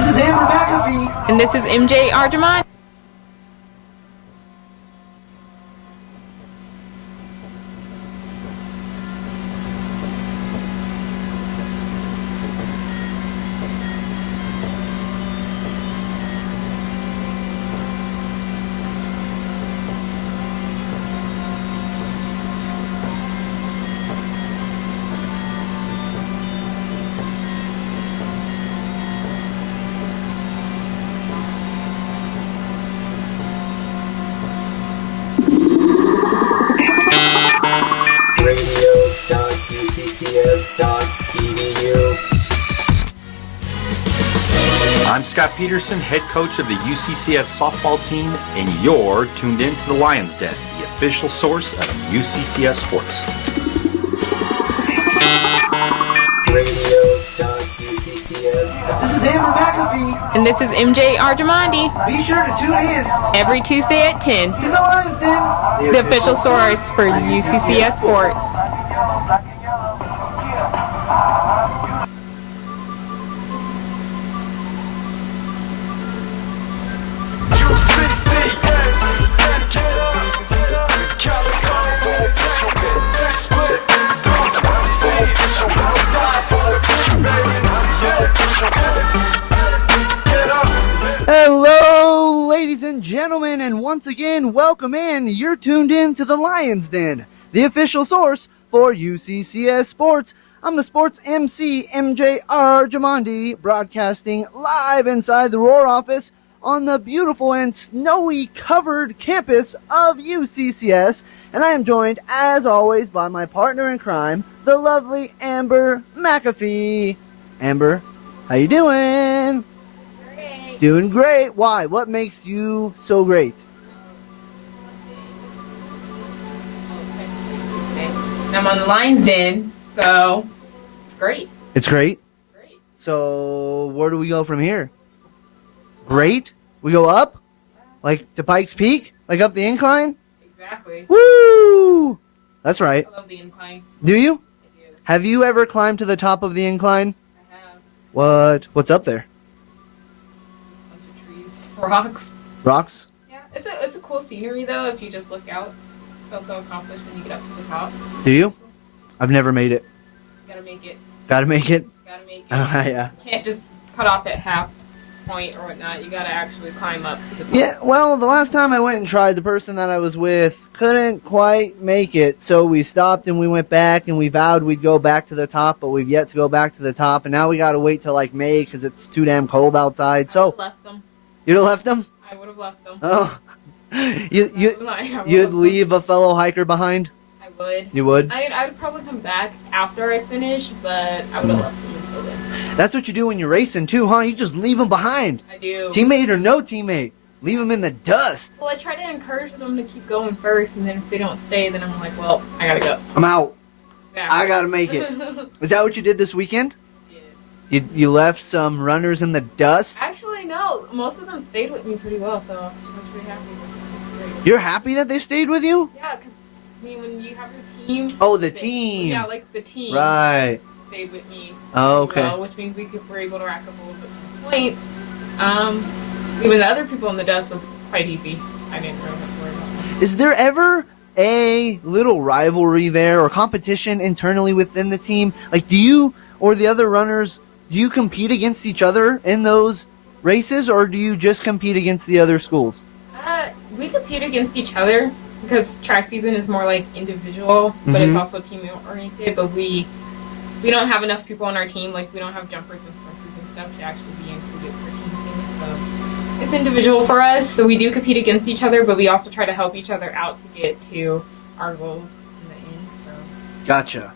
This is Amber McAfee. And this is MJ Arjamon. Radio.uccs.edu. I'm Scott Peterson, head coach of the UCCS softball team, and you're tuned in to the Lions Den, the official source of UCCS sports. Radio.uccs. This is Amber McAfee. And this is MJ Arjamandi. Be sure to tune in Every Tuesday at 10. to the Lions Den, The official source for UCCS sports. Hello, ladies and gentlemen, and once again, welcome in. You're tuned in to the Lions Den, the official source for UCCS sports. I'm the sports MC, MJ Arjamandi, broadcasting live inside the Roar office on the beautiful and snowy covered campus of UCCS, and I am joined, as always, by my partner in crime, the lovely Amber McAfee. Amber, how you doing? Great. Doing great. Why? What makes you so great? And I'm on the Lions Den, so it's great. It's great. It's great. So, where do we go from here? Great? We go up? Like to Pikes Peak? Like up the incline? Exactly. Woo! That's right. I love the incline. Do you? I do. Have you ever climbed to the top of the incline? I have What? What's up there? just a bunch of trees, rocks. Rocks? Yeah, it's a cool scenery though if you just look out. It's also accomplished when you get up to the top. Do you? I've never made it. Gotta make it. Gotta make it? Gotta make it. Yeah. You can't just cut off at half point or whatnot. You gotta actually climb up to the top. Yeah, well, the last time I went and tried, the person that I was with couldn't quite make it, so we stopped and we went back and we vowed we'd go back to the top, but we've yet to go back to the top, and now we gotta wait till like May because it's too damn cold outside. I So would've left them. you'd have left them? I would have left them. Oh, you'd You'd leave a fellow hiker behind? I would. You would? I would probably come back after I finish, but I would have left them until then. That's what you do when you're racing too, huh? You just leave them behind. I do. Teammate or no teammate, leave them in the dust. Well, I try to encourage them to keep going first, and then if they don't stay, then I'm like, well, I gotta go. I'm out. Exactly. I gotta make it. Is that what you did this weekend? Yeah. You left some runners in the dust? Actually, no. Most of them stayed with me pretty well, so I was pretty happy with them. Great. You're happy that they stayed with you? Yeah, because, I mean, when you have your team... Oh, the team. Yeah, like the team. Right. Stayed with me. Oh, pretty okay. well, which means were able to rack up a little bit more points. Even the other people in the dust was quite easy. I didn't really have to worry about them. Is there ever a little rivalry there or competition internally within the team? Like, do you or the other runners, do you compete against each other in those races, or do you just compete against the other schools? We compete against each other because track season is more like individual, but it's Mhm. also team oriented. But we don't have enough people on our team. Like, we don't have jumpers and sprinters and stuff to actually be included for team things. So it's individual for us. So we do compete against each other, but we also try to help each other out to get to our goals in the end. So Gotcha.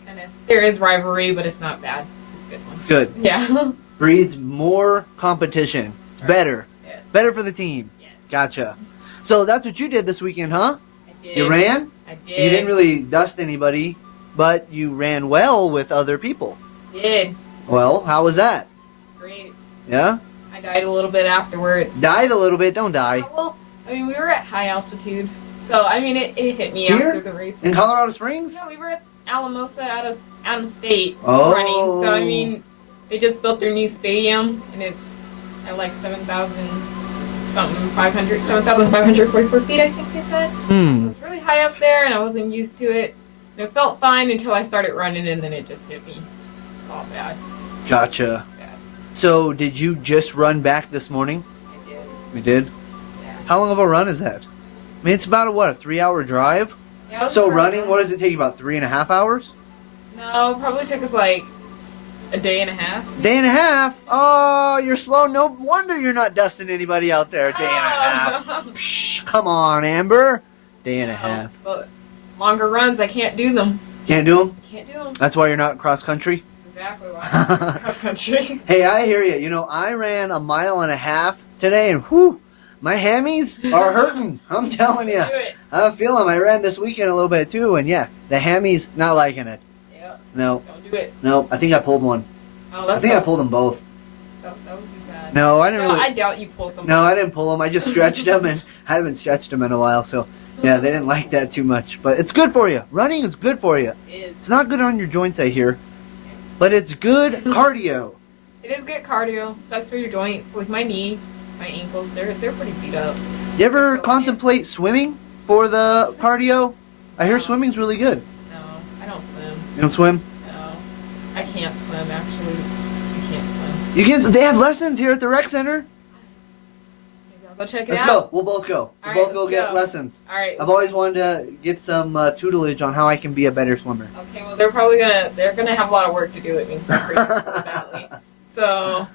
there is rivalry, but it's not bad. It's a good one. It's good. Yeah. Breeds more competition. It's Right. better. Yes. Better for the team. Yes. Gotcha. So that's what you did this weekend, huh? I did. You ran? I did. You didn't really dust anybody, but you ran well with other people. Did. Well, how was that? Great. Yeah? I died a little bit afterwards. Died a little bit, don't die. Well, I mean, we were at high altitude, so I mean, it hit me Here? after the race. In Colorado Springs? No, we were at Alamosa out of state Oh. running. So I mean, they just built their new stadium, and it's at like 7,544 feet, I think they said. So it's really high up there, and I wasn't used to it. And it felt fine until I started running, and then it just hit me. It's all bad. Gotcha. It's bad. So, did you just run back this morning? I did. You did? Yeah. How long of a run is that? I mean, it's about a 3-hour drive? Yeah, it was So a short running, run. what does it take you, about 3.5 hours? No, probably took us like a day and a half. Day and a half? Oh, you're slow. No wonder you're not dusting anybody out there. Day and a half. Psh, come on, Amber. Day and a half. But longer runs, I can't do them. Can't do them? Can't do them. That's why you're not cross country? Exactly why I'm cross country. Hey, I hear you. You know, I ran 1.5 miles today, and whew, my hammies are hurting. I'm telling you. Do it. I feel them. I ran this weekend a little bit too, and yeah, the hammies not liking it. Yeah. No, Don't do it. no, I think I pulled one. Oh, I that's think I pulled them both. That would be bad. No, I didn't No, really. I doubt you pulled them. No, I didn't pull them. I just stretched them, and I haven't stretched them in a while, so yeah, they didn't like that too much. But it's good for you. Running is good for you. It is. It's not good on your joints, I hear, but it's good cardio. It is good cardio. Sucks for your joints, like my knee, my ankles. They're pretty beat up. You ever contemplate swimming for the cardio? I hear swimming's really good. No, I don't swim. You don't swim? No, I can't swim. Actually, I can't swim. You can. They have lessons here at the rec center. Maybe I'll go check it Let's out. go. We'll both go. All We'll right, both go let's get go. lessons. All right. I've always wanted to get some tutelage on how I can be a better swimmer. Okay, well they're gonna have a lot of work to do it because I'm really badly. So,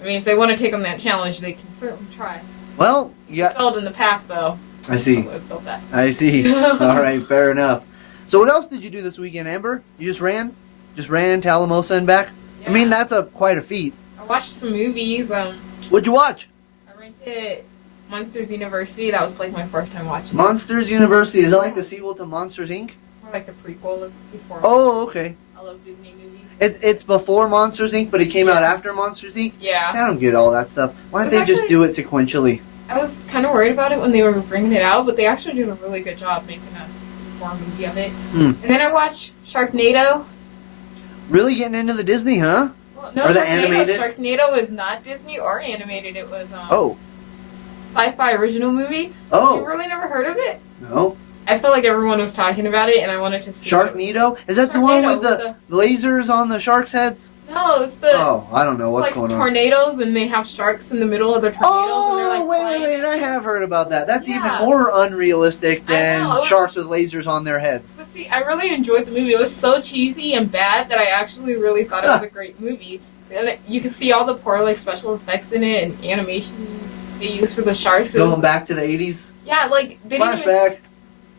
I mean, if they want to take on that challenge, they can certainly try. Well, yeah, Failed in the past though. I see. So it's still bad. I see. All right, fair enough. So what else did you do this weekend, Amber? You just ran? Just ran to Alamosa and back? I mean, Yeah. that's quite a feat. I watched some movies. What'd you watch? I rented Monsters University. That was like my first time watching it. Monsters University. Is that like the sequel to Monsters Inc.? It's more like the prequel. It's before. Oh, okay. I love Disney movies. It's before Monsters Inc., but it came out Yeah. after Monsters Inc.? Yeah. See, I don't get all that stuff. Why don't It's they just actually- do it sequentially? I was kind of worried about it when they were bringing it out, but they actually did a really good job making a horror movie of it. Hmm. And then I watched Sharknado. Really getting into the Disney, huh? Well, no, Are they Sharknado. animated? Sharknado is not Disney or animated. It was Oh. sci-fi original movie. You Oh. really never heard of it? No. I felt like everyone was talking about it, and I wanted to see. what it was. Sharknado? Is that the one Sharknado with the lasers on the sharks' heads? No, it's the. Oh, I don't know It's what's like going on. tornadoes, and they have sharks in the middle of the tornadoes, and they're like Oh, wait, flying. I have heard about that. That's even Yeah. more unrealistic I than know. sharks with lasers on their heads. But see, I really enjoyed the movie. It was so cheesy and bad that I actually really thought it was a great movie. And you could see all the poor like special effects in it and animation they used for the sharks. It Going was, back to the 80s? yeah, like they Flashback.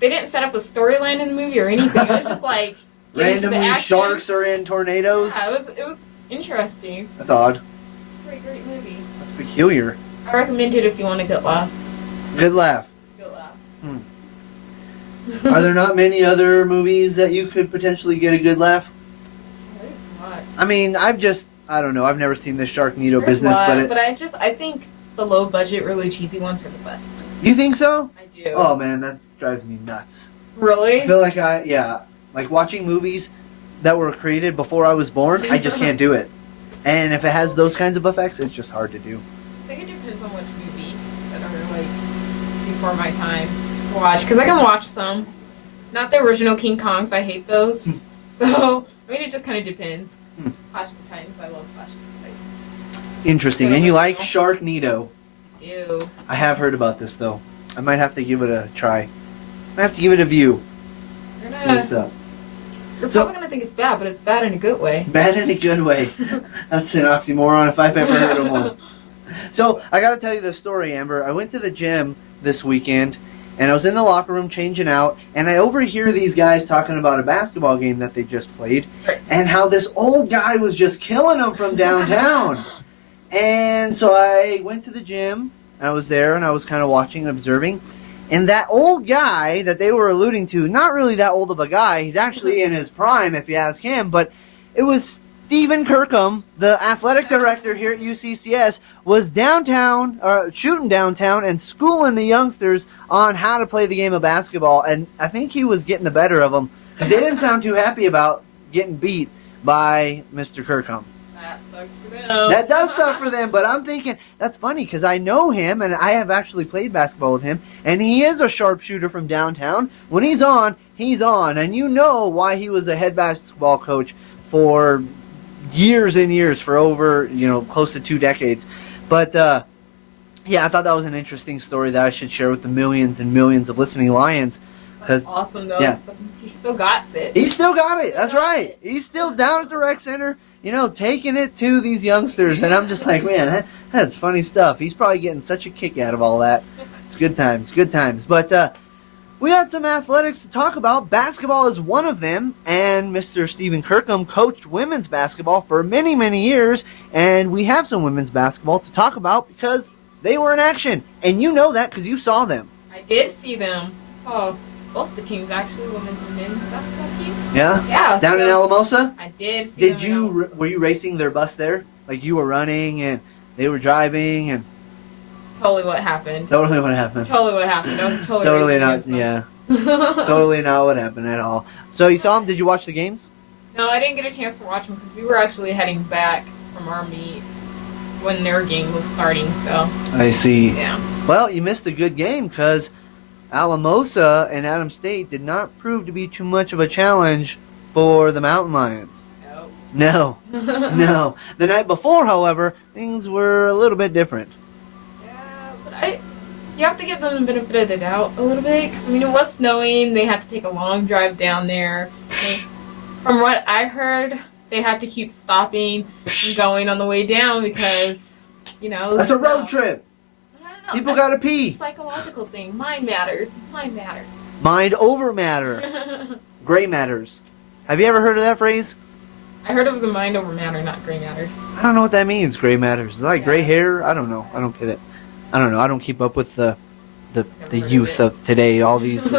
didn't set up a storyline in the movie or anything. It was just like get into the Randomly, action. sharks are in tornadoes? Yeah, it was interesting. That's odd. It's a pretty great movie. That's peculiar. I recommend it if you want a good laugh. Good laugh. Good laugh. Are there not many other movies that you could potentially get a good laugh? There's lots. I mean, I don't know. I've never seen this Sharknado There's business, lots, but I think the low budget, really cheesy ones are the best ones. you think so? I do. Oh man, that drives me nuts. Really? I feel like like watching movies that were created before I was born, I just can't do it. And if it has those kinds of effects, it's just hard to do. I think it depends on which movie that are like before my time to watch. Because I can watch some. Not the original King Kongs, I hate those. So, I mean, it just kind of depends. Clash of the Titans, I love Clash of the Titans. Interesting. And you like Sharknado? I do. I have heard about this though. I might have to give it a try. I have to give it a view. You're, See what's gonna, up. you're So- probably going to think it's bad, but it's bad in a good way. Bad in a good way. That's an oxymoron if I've ever heard of one. So I got to tell you this story, Amber. I went to the gym this weekend, and I was in the locker room changing out, and I overhear these guys talking about a basketball game that they just played, Right. and how this old guy was just killing them from downtown. And so I went to the gym. I was there, and I was kind of watching and observing. And that old guy that they were alluding to, not really that old of a guy. He's actually in his prime, if you ask him. But it was Stephen Kirkham, the athletic director here at UCCS, was downtown, shooting downtown and schooling the youngsters on how to play the game of basketball. And I think he was getting the better of them because they didn't sound too happy about getting beat by Mr. Kirkham. That sucks for them. That does suck for them, but I'm thinking that's funny because I know him and I have actually played basketball with him, and he is a sharpshooter from downtown. When he's on, and you know why he was a head basketball coach for years and years, for over close to 2 decades. But yeah, I thought that was an interesting story that I should share with the millions and millions of listening Lions. That's awesome though. Yeah. He still got it. He still got it. That's right. He's still down at the rec center, taking it to these youngsters. And I'm just like, man, that's funny stuff. He's probably getting such a kick out of all that. It's good times, good times. But we had some athletics to talk about. Basketball is one of them. And Mr. Stephen Kirkham coached women's basketball for many, many years. And we have some women's basketball to talk about because they were in action. And you know that because you saw them. I did see them. I saw both the teams, actually, women's and men's basketball team. Yeah? Yeah. Down in Alamosa? I did see Did them. you were you racing their bus there? Like you were running and they were driving and Totally what happened. totally what happened. Totally what happened. I was totally Totally racing not. against them. Yeah. Totally not what happened at all. So you saw them? Did you watch the games? No, I didn't get a chance to watch them because we were actually heading back from our meet when their game was starting. So I see. yeah. Well, you missed a good game because Alamosa and Adams State did not prove to be too much of a challenge for the Mountain Lions. No. No. The night before, however, things were a little bit different. Yeah, but you have to give them a benefit of the doubt a little bit because it was snowing. They had to take a long drive down there. From what I heard, they had to keep stopping and going on the way down because That's a road trip. I don't know. People That's gotta pee. a psychological thing. Mind matters. Mind matter. Mind over matter. Gray matters. Have you ever heard of that phrase? I heard of the mind over matter, not gray matters. I don't know what that means, gray matters. Is that like gray hair? I don't know. I don't get it. I don't know. I don't keep up with the heard youth of of today. All these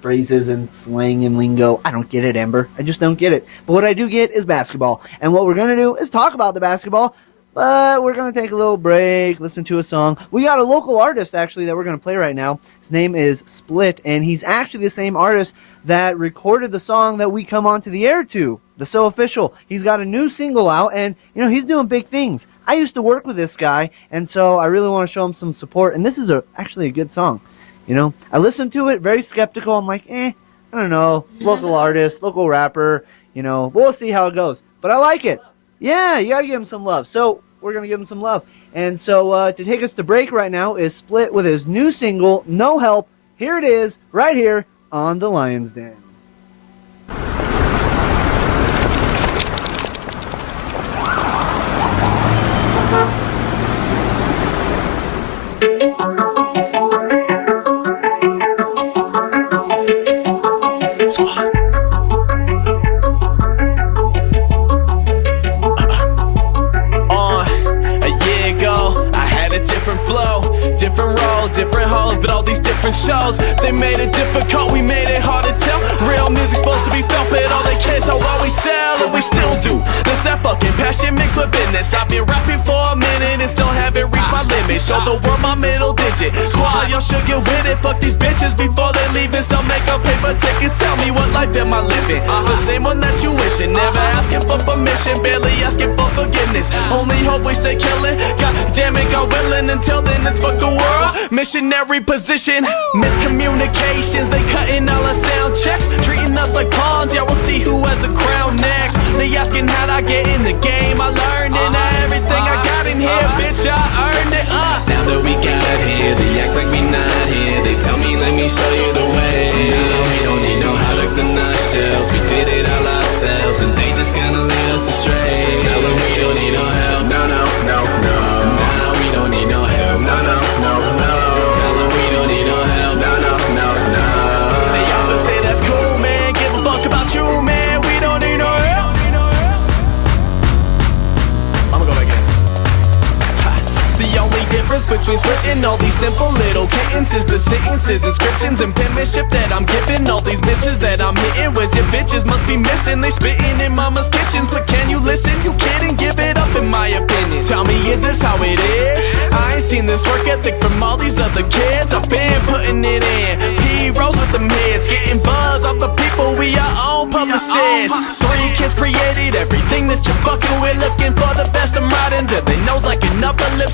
phrases and slang and lingo. I don't get it, Amber. I just don't get it. But what I do get is basketball. And what we're going to do is talk about the basketball. But we're going to take a little break, listen to a song. We got a local artist, actually, that we're going to play right now. His name is Split, and he's actually the same artist that recorded the song that we come onto the air to, the So Official. He's got a new single out, and, he's doing big things. I used to work with this guy, and so I really want to show him some support, and this is actually a good song. I listened to it, very skeptical. I'm like, I don't know, local artist, local rapper, but we'll see how it goes. But I like it. Yeah, you gotta give him some love. So we're gonna give him some love. And so to take us to break right now is Split with his new single, No Help. Here it is, right here on the Lions Den. Different hoes, but all these different shows, they made it difficult, we made it hard to tell. Real music's supposed to be felt, but all they care is how well we sell, and we still do. That's that fucking passion mixed with business. I've been rapping for a minute and still haven't reached my limit. Show the world my middle digit. Squad, y'all should get with it. Fuck these bitches before they leave and still make up paper tickets. Tell me what life am I living? The same one that you wishing. Never asking for permission, barely asking for forgiveness. Only hope we stay killing. God damn it, God willing. Until then, it's fuck the world. Missionary position, miscommunications, they cutting all our sound checks, treating us like pawns, yeah, we'll see who has the crown next. They asking how'd I get in the game, I learned it, everything I got in here, bitch, I earned it, Now that we got here, they act like we not here, they tell me let me show you the way. No, we don't need no help like the nutshells, we did it all ourselves, and they just gonna lead us astray. Tell them we don't need no help, no, no, no, no. Now we don't need no help, no, no, no, no. Between splitting all these simple little kittens is the sentences, inscriptions, and penmanship that I'm giving. All these misses that I'm hitting, where's your bitches must be missing. They spitting in mama's kitchens, but can you listen? You kidding? Give it up in my opinion. Tell me, is this how it is? I ain't seen this work ethic from all these other kids. I've been putting it in. P-Rose with them hits, getting buzz off the people, we our own publicists. 3 kids created everything that you're fucking with, looking for the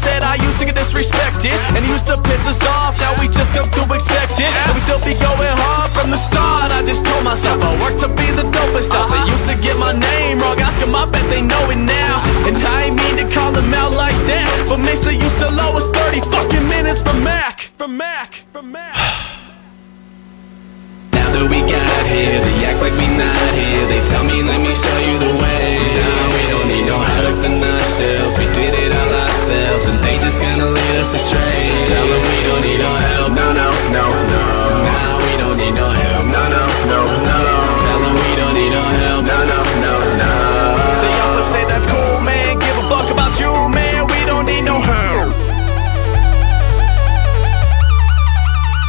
said I used to get disrespected, and he used to piss us off. Now we just come to expect it, and we still be going hard from the start. I just told myself I work to be the dopest stuff. They used to get my name wrong, ask them, I bet they know it now. And I ain't mean to call them out like that, but Mesa used to low us 30 fucking minutes from Mac. Now that we got here, they act like we not here. They tell me, let me show you the way. Now we don't need no help in ourselves. We did it all ourselves, and they just gonna lead us astray. Tell them we don't need no help. No, no, no, no. Now we don't need no help. No, no, no, no. Tell them we don't need no help. No, no, no, no. They always say that's cool, man. Give a fuck about you, man. We don't need no help.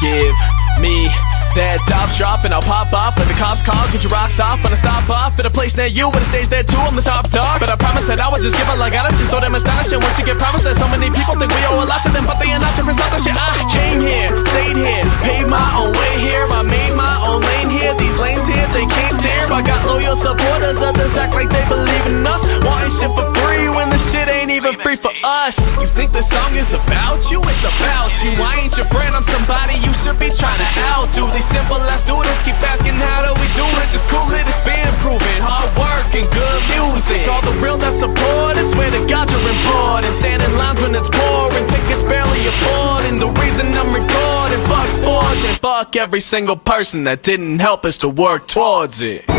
Give me that Dobbs drop and I'll pop off. When the cops call, get your rocks off. When I stop off at a place near you, when it stays there too, I'm the top dog. But I promise that I would just give it like honesty. So damn astonishing once you get promised that so many people think we owe a lot to them, but they are not to stop the shit. I came here, stayed here, paved my own way here. I made my own lane here. These lanes here, they can't steer. I got loyal supporters, others act like they believe in us. Wanting shit for free when the shit ain't even free for us. You think the song is about you? It's about you. I ain't your friend, I'm somebody you should be trying to outdo. These simple ass students keep asking how do we do it? Just cool it, it's been proven. Hard work and good music. All the real that support is swear to God you're important. Stand in lines when it's pouring, tickets barely affording. The reason I'm recording, fuck fortune, fuck every single person that didn't help us to work towards it. Now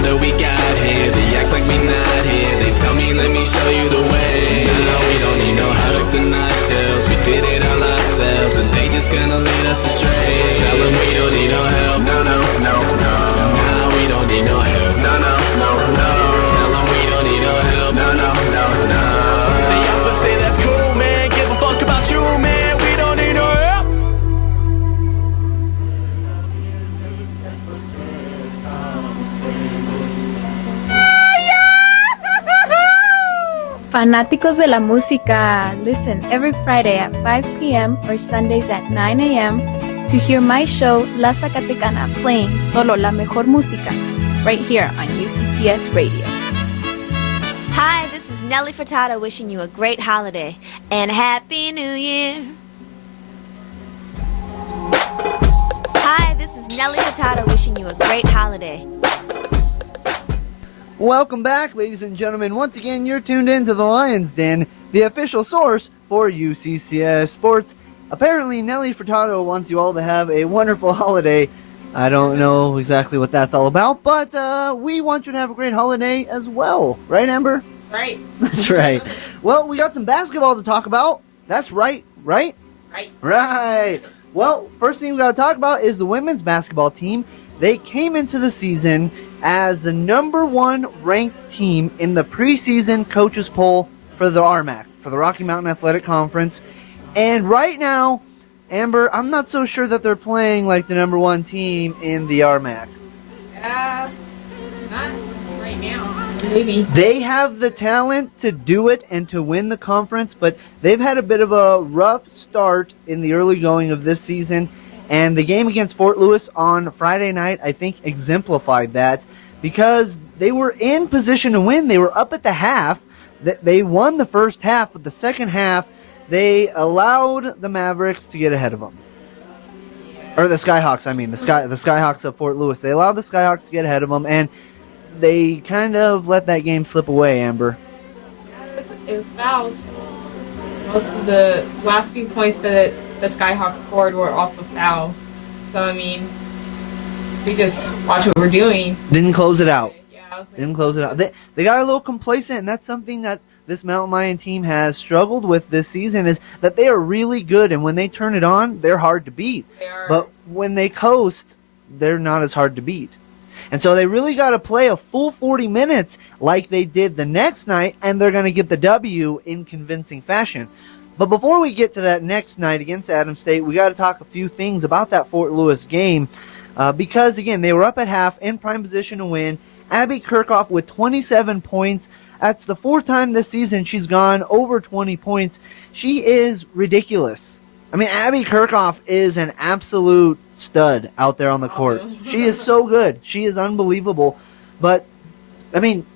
that we got here, they act like we not here. They tell me, let me show you the way. Now we don't need no help in ourselves. We did it all ourselves, and they just gonna lead us astray. Tell them we don't need no help. No, no, no, no. Now we don't need no help. No, no, no, no. Tell them we don't need no help. No, no, no, no. They always say that's cool, man. Give a fuck about you, man. We don't need no help. Fanáticos de la música, listen every Friday at 5 p.m. or Sundays at 9 a.m. to hear my show La Zacatecana playing solo la mejor música right here on UCCS Radio. Hi, this is Nelly Furtado wishing you a great holiday and Happy New Year. Hi, this is Nelly Furtado wishing you a great holiday. Welcome back, ladies and gentlemen. Once again, you're tuned in to the Lions Den, the official source for UCCS Sports. Apparently, Nelly Furtado wants you all to have a wonderful holiday. I don't know exactly what that's all about, but we want you to have a great holiday as well. Right, Amber? Right. That's right. Well, we got some basketball to talk about. That's right, right? Right. Right. Well, first thing we got to talk about is the women's basketball team. They came into the season as the number one ranked team in the preseason coaches poll for the RMAC, for the Rocky Mountain Athletic Conference. And right now, Amber, I'm not so sure that they're playing like the number one team in the RMAC. Not right now. Maybe. They have the talent to do it and to win the conference, but they've had a bit of a rough start in the early going of this season. And the game against Fort Lewis on Friday night, I think, exemplified that because they were in position to win. They were up at the half. They won the first half, but the second half, they allowed the Mavericks to get ahead of them. Or the Skyhawks, I mean. The Skyhawks of Fort Lewis. They allowed the Skyhawks to get ahead of them, and they kind of let that game slip away, Amber. It was fouls. Most of the last few points that the Skyhawks scored were off of fouls. So, I mean, we just watch what we're doing. Didn't close it out. Yeah, I was like, Didn't close it out. They got a little complacent, and that's something that this Mountain Lion team has struggled with this season, is that they are really good, and when they turn it on, they're hard to beat. They are. But when they coast, they're not as hard to beat. And so they really got to play a full 40 minutes like they did the next night, and they're going to get the W in convincing fashion. But before we get to that next night against Adams State, we got to talk a few things about that Fort Lewis game. Because, again, they were up at half in prime position to win. Abby Kirchhoff with 27 points. That's the fourth time this season she's gone over 20 points. She is ridiculous. I mean, Abby Kirchhoff is an absolute stud out there on the court. Awesome. She is so good. She is unbelievable. But I mean,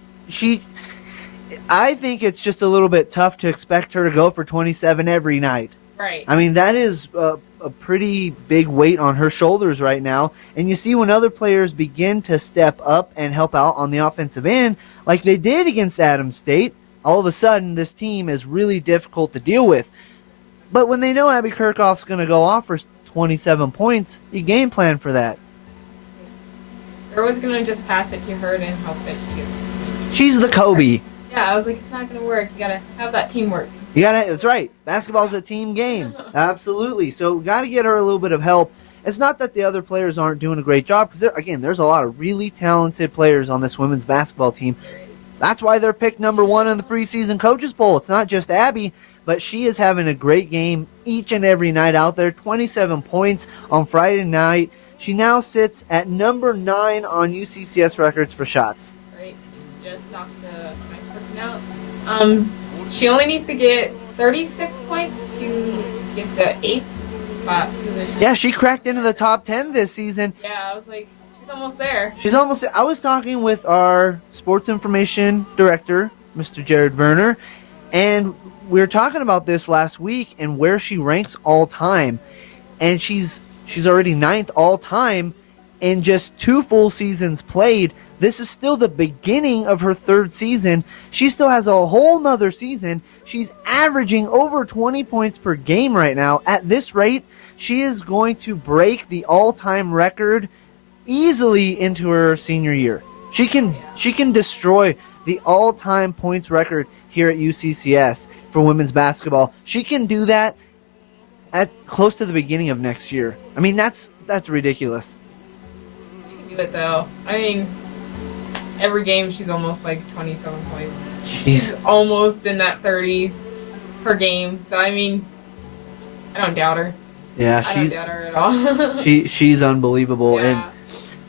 I think it's just a little bit tough to expect her to go for 27 every night. Right. I mean, that is a pretty big weight on her shoulders right now. And you see when other players begin to step up and help out on the offensive end, like they did against Adams State, all of a sudden this team is really difficult to deal with. But when they know Abby Kirchhoff's going to go off for 27 points, you game plan for that. They're always going to just pass it to her and hope that she gets it. She's the Kobe. Yeah, I was like, it's not going to work. You got to have that teamwork. That's right. Basketball's a team game. Absolutely. So got to get her a little bit of help. It's not that the other players aren't doing a great job, because, again, there's a lot of really talented players on this women's basketball team. That's why they're picked number 1 in the preseason coaches poll. It's not just Abby, but she is having a great game each and every night out there. 27 points on Friday night. She now sits at number 9 on UCCS records for shots. Right. She just knocked the 9th person out. She only needs to get 36 points to get the 8th spot position. Yeah, she cracked into the top 10 this season. Yeah, I was like, she's almost there. She's almost. I was talking with our sports information director, Mr. Jared Werner, and we were talking about this last week and where she ranks all time, and she's already 9th all time in just 2 full seasons played. This is still the beginning of her 3rd season. She still has a whole nother season. She's averaging over 20 points per game right now. At this rate, she is going to break the all-time record easily into her senior year. She can destroy the all-time points record here at UCCS for women's basketball. She can do that at close to the beginning of next year. I mean, that's ridiculous. She can do it, though. I mean, every game she's almost like 27 points. She's almost in that 30s per game. So, I mean, I don't doubt her. Yeah, I don't doubt her at all. she's unbelievable. Yeah.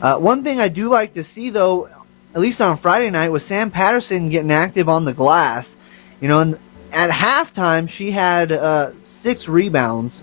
And one thing I do like to see, though, at least on Friday night, was Sam Patterson getting active on the glass. You know, and at halftime she had 6 rebounds.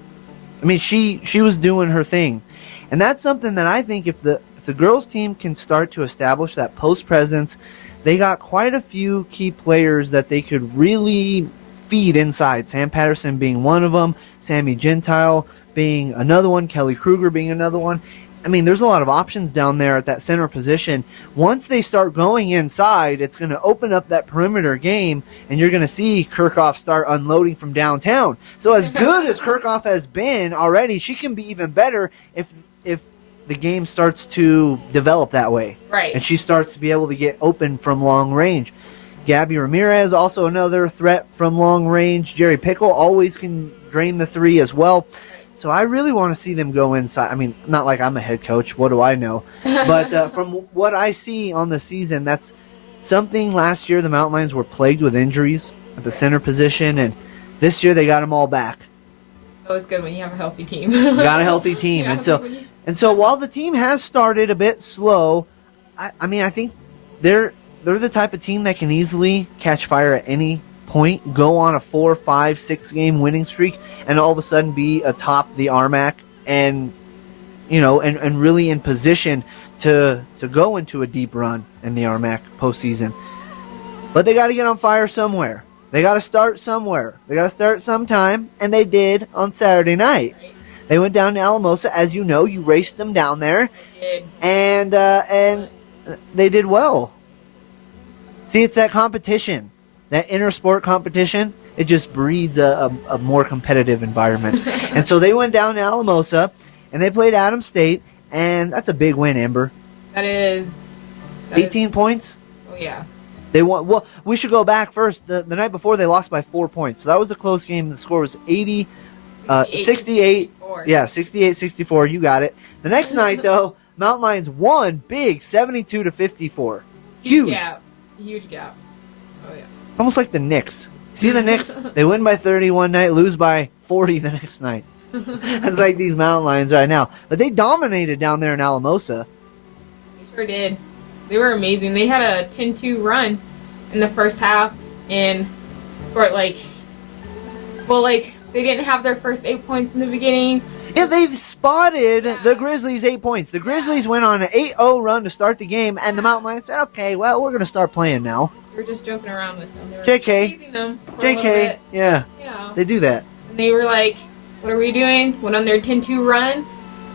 I mean, she was doing her thing, and that's something that I think if the girls team can start to establish that post presence, they got quite a few key players that they could really feed inside. Sam Patterson being one of them, Sammy Gentile being another one, Kelly Kruger being another one. I mean, there's a lot of options down there at that center position. Once they start going inside, it's going to open up that perimeter game, and you're going to see Kirchhoff start unloading from downtown. So as good as Kirchhoff has been already, she can be even better if the game starts to develop that way. Right. And she starts to be able to get open from long range. Gabby Ramirez, also another threat from long range. Jerry Pickle always can drain the 3 as well. So I really want to see them go inside. I mean, not like I'm a head coach. What do I know? But from what I see on the season, that's something. Last year the Mountain Lions were plagued with injuries at the center position, and this year they got them all back. It's always good when you have a healthy team. You got a healthy team. Yeah, And so while the team has started a bit slow, I mean, I think they're the type of team that can easily catch fire at any point, go on a 4, 5, 6 game winning streak, and all of a sudden be atop the RMAC and, you know, and really in position to go into a deep run in the RMAC postseason. But they got to get on fire somewhere. They got to start somewhere. They got to start sometime, and they did on Saturday night. They went down to Alamosa. As you know, you raced them down there, and they did well. See, it's that competition, that inter-sport competition. It just breeds a more competitive environment. And so they went down to Alamosa, and they played Adams State, and that's a big win, Amber. That is 18 points? Oh, yeah. They won. Well, we should go back first. The night before, they lost by 4 points. So that was a close game. The score was 68. 64. Yeah, 68-64. You got it. The next night, though, Mountain Lions won big, 72-54. Huge. Huge gap. Oh, yeah. It's almost like the Knicks. See the Knicks? They win by 30 one night, lose by 40 the next night. It's like these Mountain Lions right now. But they dominated down there in Alamosa. They sure did. They were amazing. They had a 10-2 run in the first half and scored they didn't have their first 8 points in the beginning. Yeah, they've spotted the Grizzlies 8 points. The Grizzlies went on an 8-0 run to start the game, and the Mountain Lions said, okay, well, we're going to start playing now. We were just joking around with them. They were JK. teasing them for a little JK, bit. yeah, Yeah. they do that. And they were like, what are we doing? Went on their 10-2 run.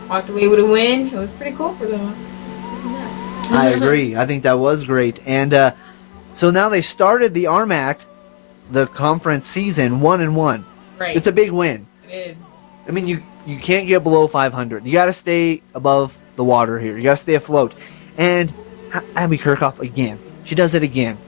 Walked away with a win. It was pretty cool for them. I agree. I think that was great. And so now they started the RMAC, the conference season, 1-1. Right. It's a big win. It is. I mean, you can't get below 500. You got to stay above the water here. You got to stay afloat. And Abby Kirkhoff again. She does it again.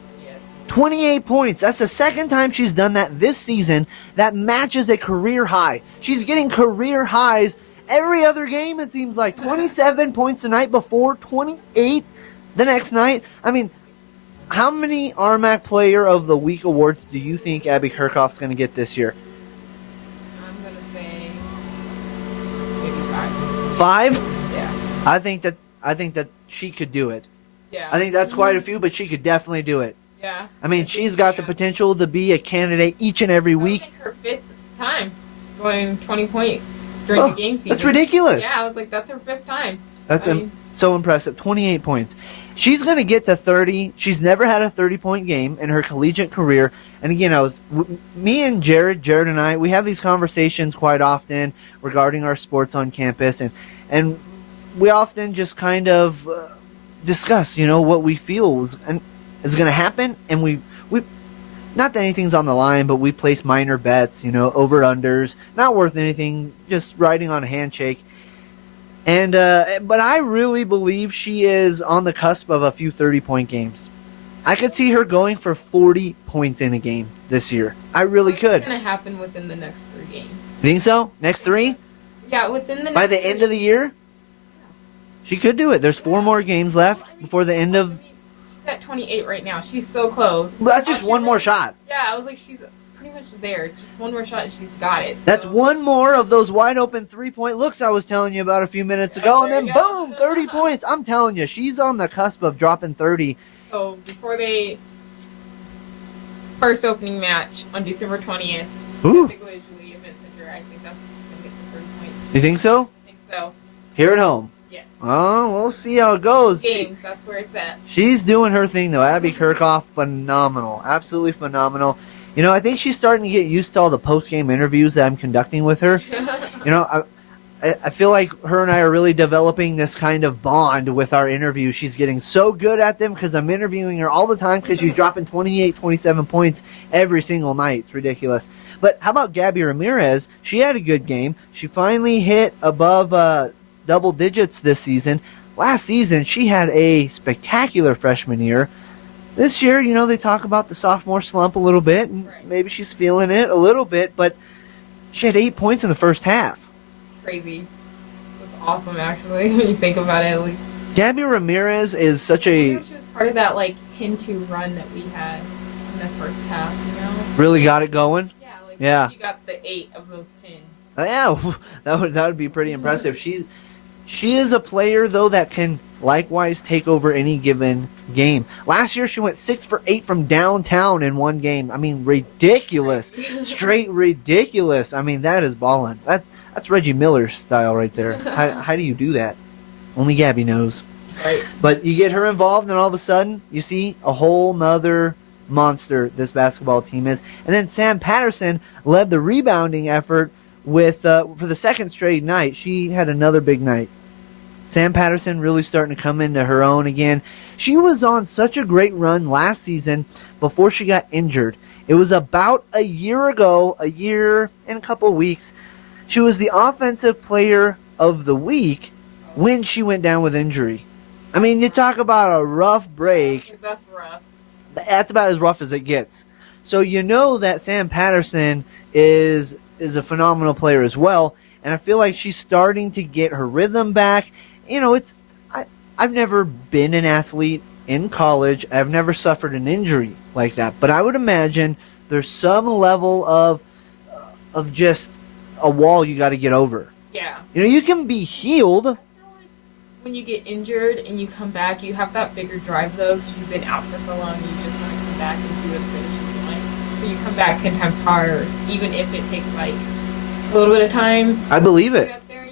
28 points. That's the second time she's done that this season. That matches a career high. She's getting career highs every other game, it seems like. 27 points the night before, 28 the next night. I mean, how many RMAC Player of the Week awards do you think Abby Kirkhoff's going to get this year? I'm going to say maybe 5. 5? Yeah. I think that she could do it. Yeah. I think that's quite a few, but she could definitely do it. Yeah. I mean, she's got the potential to be a candidate each and every I week. think her 5th time going 20 points during the game season. That's ridiculous. Yeah, I was like, that's her 5th time. That's I mean, so impressive. 28 points. She's going to get to 30. She's never had a 30-point game in her collegiate career. And again, me and Jared and I, we have these conversations quite often regarding our sports on campus. And we often just kind of discuss, what we feel is going to happen. And we not that anything's on the line, but we place minor bets, over-unders, not worth anything, just riding on a handshake. And but I really believe she is on the cusp of a few 30-point games. I could see her going for 40 points in a game this year. I really could. It's going to happen within the next 3 games. You think so? Next 3? Yeah, within the next By the 3. end of the year? She could do it. There's 4 more games left before the end of... She's at 28 right now. She's so close. That's just one more shot. Yeah, I was like, she's pretty much there. Just one more shot and she's got it. So. That's one more of those wide open 3-point looks I was telling you about a few minutes ago. And then boom, 30 points. I'm telling you, she's on the cusp of dropping 30. So before they first opening match on December 20th, Ooh. I think it was Julia Vincenter. I think that's when she's going to get the 30 points. You think so? I think so. Here at home. Yes. Oh, we'll see how it goes. Games, that's where it's at. She's doing her thing, though. Abby Kirkhoff, phenomenal. Absolutely phenomenal. I think she's starting to get used to all the post-game interviews that I'm conducting with her. I feel like her and I are really developing this kind of bond with our interviews. She's getting so good at them because I'm interviewing her all the time because she's dropping 28, 27 points every single night. It's ridiculous. But how about Gabby Ramirez? She had a good game. She finally hit above double digits this season. Last season, she had a spectacular freshman year. This year, they talk about the sophomore slump a little bit, and maybe she's feeling it a little bit, but she had 8 points in the first half. Crazy. It was awesome, actually, when you think about it. Like, Gabby Ramirez is such a... she was part of that, 10-2 run that we had in the first half, Really got it going? Yeah, she got the 8 of those 10. Yeah, that would be pretty impressive. She is a player, though, that can likewise take over any given game. Last year, she went 6 for 8 from downtown in one game. I mean, ridiculous. Straight ridiculous. I mean, that is balling. That's Reggie Miller's style right there. How do you do that? Only Gabby knows. Right. But you get her involved, and all of a sudden, you see a whole nother monster this basketball team is. And then Sam Patterson led the rebounding effort with for the second straight night. She had another big night. Sam Patterson really starting to come into her own again. She was on such a great run last season before she got injured. It was about a year ago, a year and a couple of weeks. She was the offensive player of the week when she went down with injury. I mean, you talk about a rough break. That's rough. That's about as rough as it gets. So you know that Sam Patterson is a phenomenal player as well. And I feel like she's starting to get her rhythm back. I've never been an athlete in college. I've never suffered an injury like that. But I would imagine there's some level of just a wall you got to get over. Yeah. You can be healed. When you get injured and you come back, you have that bigger drive, though, because you've been out for so long. You just want to come back and do as good as you want. So you come back 10 times harder, even if it takes, a little bit of time. I believe it. Get there,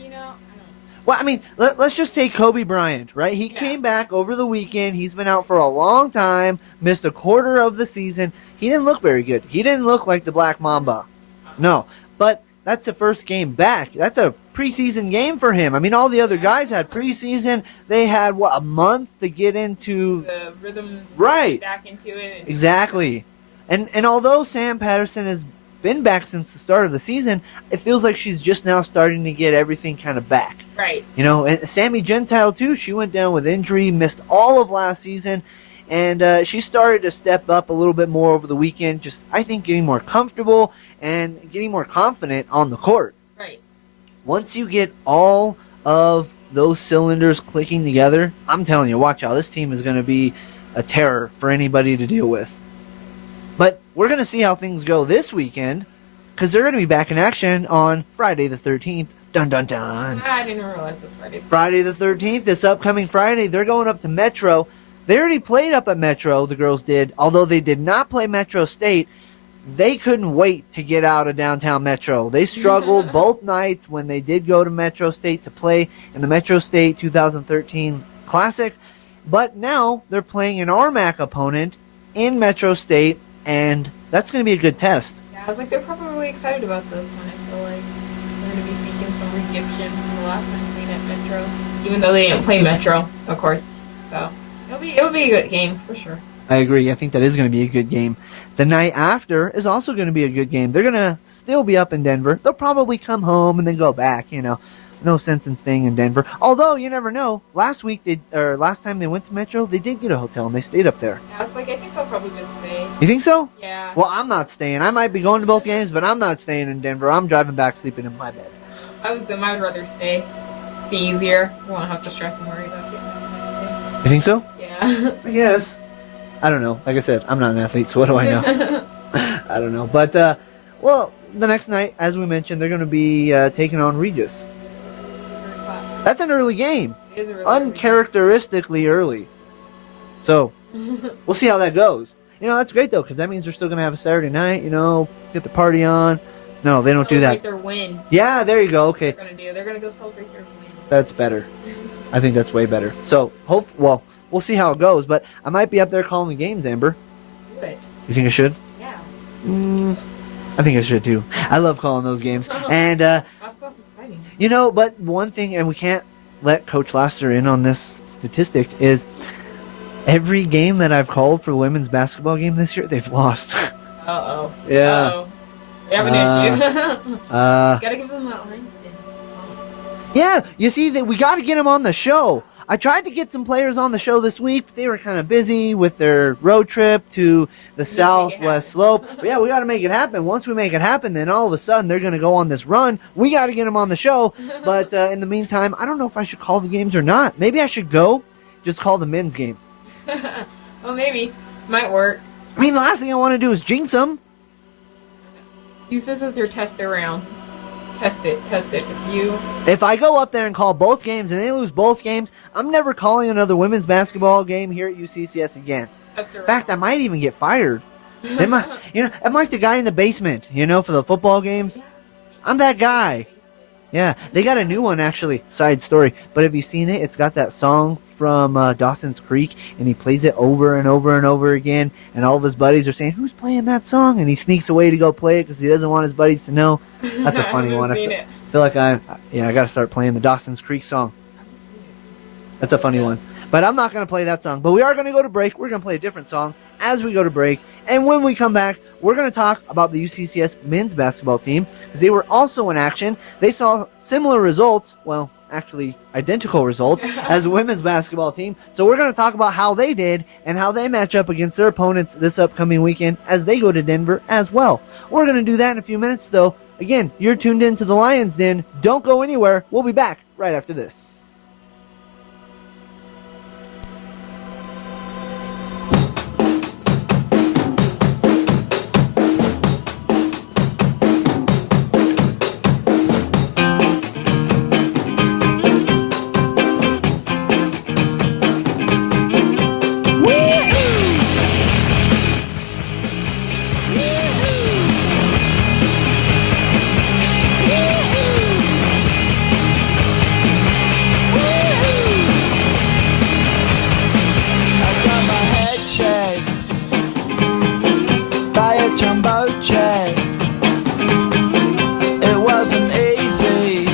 Well, I mean, let's just take Kobe Bryant, right? He came back over the weekend. He's been out for a long time, missed a quarter of the season. He didn't look very good. He didn't look like the Black Mamba. No, but that's the first game back. That's a preseason game for him. I mean, all the other guys had preseason. They had, a month to get into the rhythm, right, back into it. Exactly. And although Sam Patterson has been back since the start of the season, it feels like she's just now starting to get everything kind of back. Right. You know, and Sammy Gentile, too, she went down with injury, missed all of last season, and she started to step up a little bit more over the weekend, just, I think, getting more comfortable and getting more confident on the court. Right. Once you get all of those cylinders clicking together, I'm telling you, watch out. This team is going to be a terror for anybody to deal with. But we're going to see how things go this weekend, because they're going to be back in action on Friday the 13th. Dun, dun, dun. I didn't realize this Friday. Friday the 13th, this upcoming Friday, they're going up to Metro. They already played up at Metro, the girls did. Although they did not play Metro State, they couldn't wait to get out of downtown Metro. They struggled both nights when they did go to Metro State to play in the Metro State 2013 Classic. But now they're playing an RMAC opponent in Metro State, and that's going to be a good test. Yeah, I was like, they're probably really excited about this one. I feel like they're going to be seeking some redemption from the last time playing at Metro, even though they didn't play Metro, of course. So it'll be a good game for sure. I agree. I think that is going to be a good game. The night after is also going to be a good game. They're going to still be up in Denver. They'll probably come home and then go back, No sense in staying in Denver. Although, you never know. Last time they went to Metro, they did get a hotel and they stayed up there. Yeah, I was like, I think they'll probably just stay. You think so? Yeah. Well, I'm not staying. I might be going to both games, but I'm not staying in Denver. I'm driving back, sleeping in my bed. I was them. I'd rather stay. Be easier. I won't have to stress and worry about getting up the You think so? next day. Yeah. I guess. I don't know. Like I said, I'm not an athlete, so what do I know? I don't know. But, the next night, as we mentioned, they're going to be taking on Regis. That's an early game. It is a really Uncharacteristically early. So, we'll see how that goes. That's great, though, because that means they're still going to have a Saturday night, get the party on. No, they don't do that. Celebrate their win. Yeah, there you go. Okay. They're going to go celebrate their win. That's better. I think that's way better. So, we'll see how it goes, but I might be up there calling the games, Amber. Do it. You think I should? Yeah. I think I should, too. I love calling those games. And, Basketball's exciting. but one thing, and we can't let Coach Laster in on this statistic, is every game that I've called for the women's basketball game this year, they've lost. Uh-oh. Yeah. Uh-oh. We have an issue. Gotta give them that Langston. Yeah, you see, that we got to get them on the show. I tried to get some players on the show this week, but they were kind of busy with their road trip to the southwest slope. But yeah, we got to make it happen. Once we make it happen, then all of a sudden they're going to go on this run. We got to get them on the show. But in the meantime, I don't know if I should call the games or not. Maybe I should just call the men's game. Well, maybe. Might work. I mean, the last thing I want to do is jinx them. Use this as your test around. Test it. If I go up there and call both games and they lose both games, I'm never calling another women's basketball game here at UCCS again. Test In fact, I might even get fired. I'm like the guy in the basement, for the football games. I'm that guy. Yeah, they got a new one, actually. Side story. But have you seen it? It's got that song from Dawson's Creek, and he plays it over and over and over again, and all of his buddies are saying, who's playing that song? And he sneaks away to go play it because he doesn't want his buddies to know. That's a funny one. I feel like I got to start playing the Dawson's Creek song. That's a funny one. But I'm not going to play that song. But we are going to go to break. We're going to play a different song as we go to break. And when we come back, we're going to talk about the UCCS men's basketball team, because they were also in action. They saw similar results, well, actually identical results, as the women's basketball team. So we're going to talk about how they did and how they match up against their opponents this upcoming weekend as they go to Denver as well. We're going to do that in a few minutes, though. Again, you're tuned in to the Lions Den. Don't go anywhere. We'll be back right after this. a jumbo jet. It wasn't easy,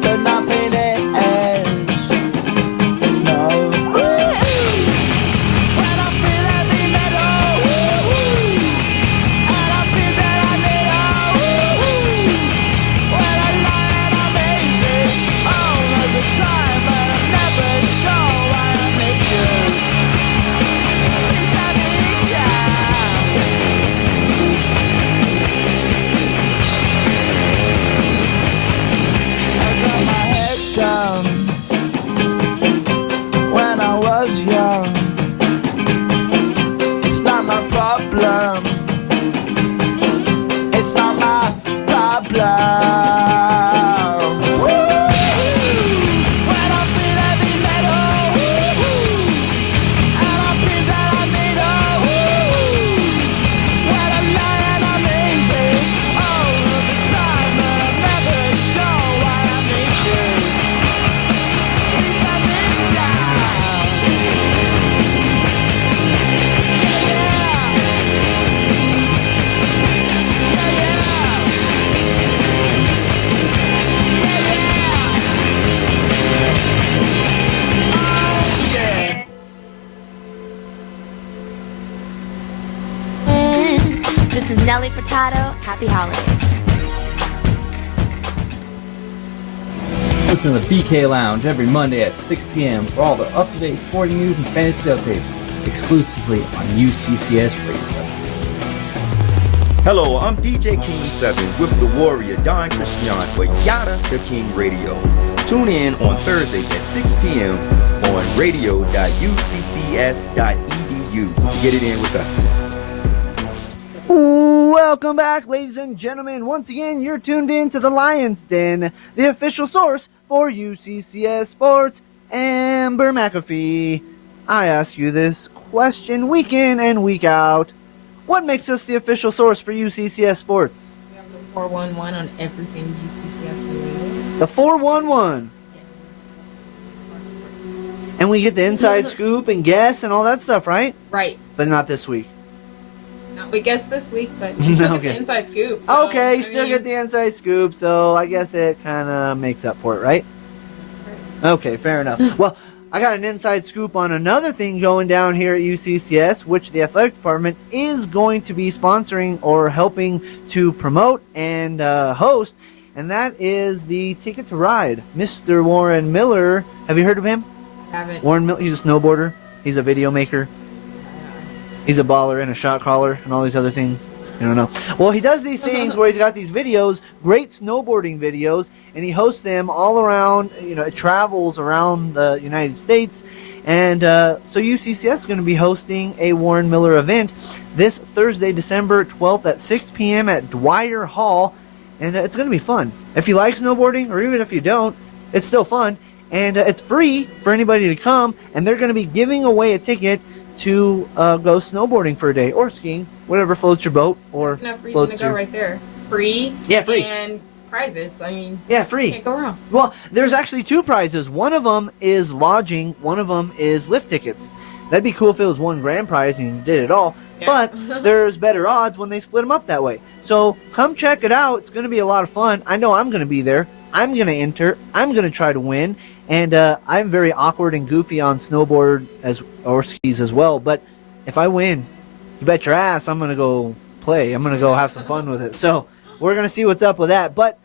but nothing is. No. When I feel heavy metal, and I feel that I need when I lie and I'm easy all of the time, but I'm never sure why I need you. Please I need you. I got my head down when I was young. It's not my problem. It's not my problem. When I feel heavy metal, and I feel that I need when I lie and I'm easy all of the time, but I'm never sure why I need you. Please I need you. This is Nelly Furtado. Happy holidays. Listen to the BK Lounge every Monday at 6 p.m. for all the up-to-date sporting news and fantasy updates, exclusively on UCCS Radio. Hello, I'm DJ King 7 with the Warrior Don Christian for Yada the King Radio. Tune in on Thursdays at 6 p.m. on radio.uccs.edu. Get it in with us. Welcome back, ladies and gentlemen. Once again, you're tuned in to the Lions Den, the official source for UCCS Sports. Amber McAfee, I ask you this question week in and week out. What makes us the official source for UCCS Sports? We have the 411 on everything UCCS related. The 411. And we get the inside scoop and guess and all that stuff, right? Right. But not this week. Not we guess this week, but you still get the inside scoop. So, Okay, you still get the inside scoop, so I guess it kind of makes up for it, right? Okay, fair enough. Well, I got an inside scoop on another thing going down here at UCCS, which the athletic department is going to be sponsoring or helping to promote and host, and that is the Ticket to Ride. Mr. Warren Miller, have you heard of him? Haven't. Warren Miller, he's a snowboarder, he's a video maker, he's a baller and a shot caller and all these other things. You don't know. Well, he does these things where he's got these videos, great snowboarding videos, and he hosts them all around, it travels around the United States. And so UCCS is going to be hosting a Warren Miller event this Thursday, December 12th at 6 p.m. at Dwyer Hall. And it's going to be fun. If you like snowboarding, or even if you don't, it's still fun. And it's free for anybody to come, and they're going to be giving away a ticket to go snowboarding for a day, or skiing, whatever floats your boat, or Enough reason to go right there. Free. Yeah, free. And prizes. I mean, yeah, free. Can't go wrong. Well, there's actually two prizes. One of them is lodging. One of them is lift tickets. That'd be cool if it was one grand prize and you did it all. Yeah. But there's better odds when they split them up that way. So come check it out. It's going to be a lot of fun. I know I'm going to be there. I'm going to enter. I'm going to try to win. And I'm very awkward and goofy on snowboard or skis as well. But if I win, you bet your ass I'm going to go play. I'm going to go have some fun with it. So we're going to see what's up with that. But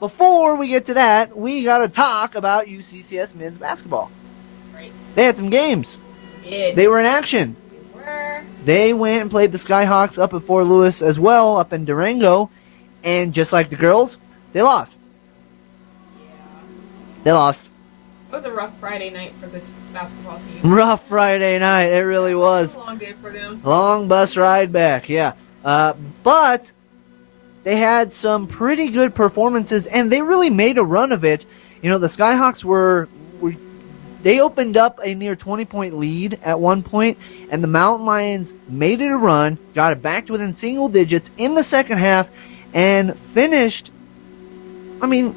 before we get to that, we got to talk about UCCS men's basketball. Right. They had some games. They were in action. They went and played the Skyhawks up at Fort Lewis as well, up in Durango. And just like the girls, they lost. They lost. It was a rough Friday night for the basketball team. Rough Friday night. It really was. It was a long day for them. Long bus ride back, yeah. But they had some pretty good performances, and they really made a run of it. The Skyhawks they opened up a near 20-point lead at one point, and the Mountain Lions made it a run, got it back to within single digits in the second half, and finished. I mean,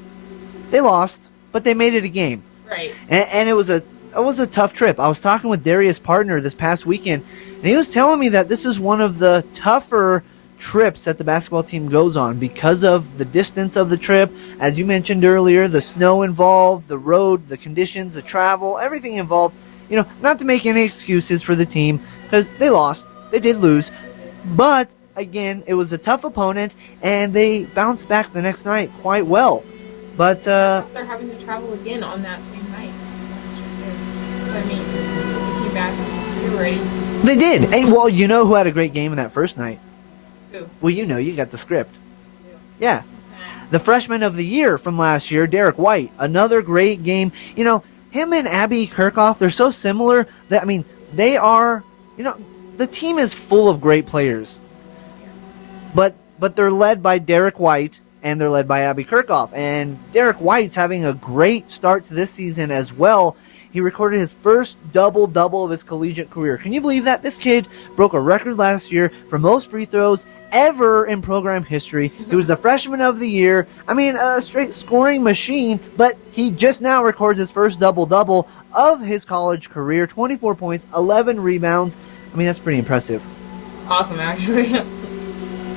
they lost, but they made it a game. Right. And it was a was a tough trip. I was talking with Darius' partner this past weekend, and he was telling me that this is one of the tougher trips that the basketball team goes on because of the distance of the trip. As you mentioned earlier, the snow involved, the road, the conditions, the travel, everything involved. You know, not to make any excuses for the team because they lost. They did lose. But, again, it was a tough opponent, and they bounced back the next night quite well. But They're having to travel again on that same night. I mean, they came back. They were ready. they did. And, well, you know who had a great game in that first night? Who? Well, you know, you got the script. Yeah. The freshman of the year from last year, Derek White. Another great game. You know, him and Abby Kirkhoff, they're so similar that, I mean, they are, you know, the team is full of great players. But they're led by Derek White, and they're led by Abby Kirkhoff. And Derek White's having a great start to this season as well. He recorded his first double-double of his collegiate career. Can you believe that? This kid broke a record last year for most free throws ever in program history. He was the freshman of the year. I mean, a straight scoring machine, but he just now records his first double-double of his college career. 24 points, 11 rebounds. I mean, that's pretty impressive. Awesome, actually.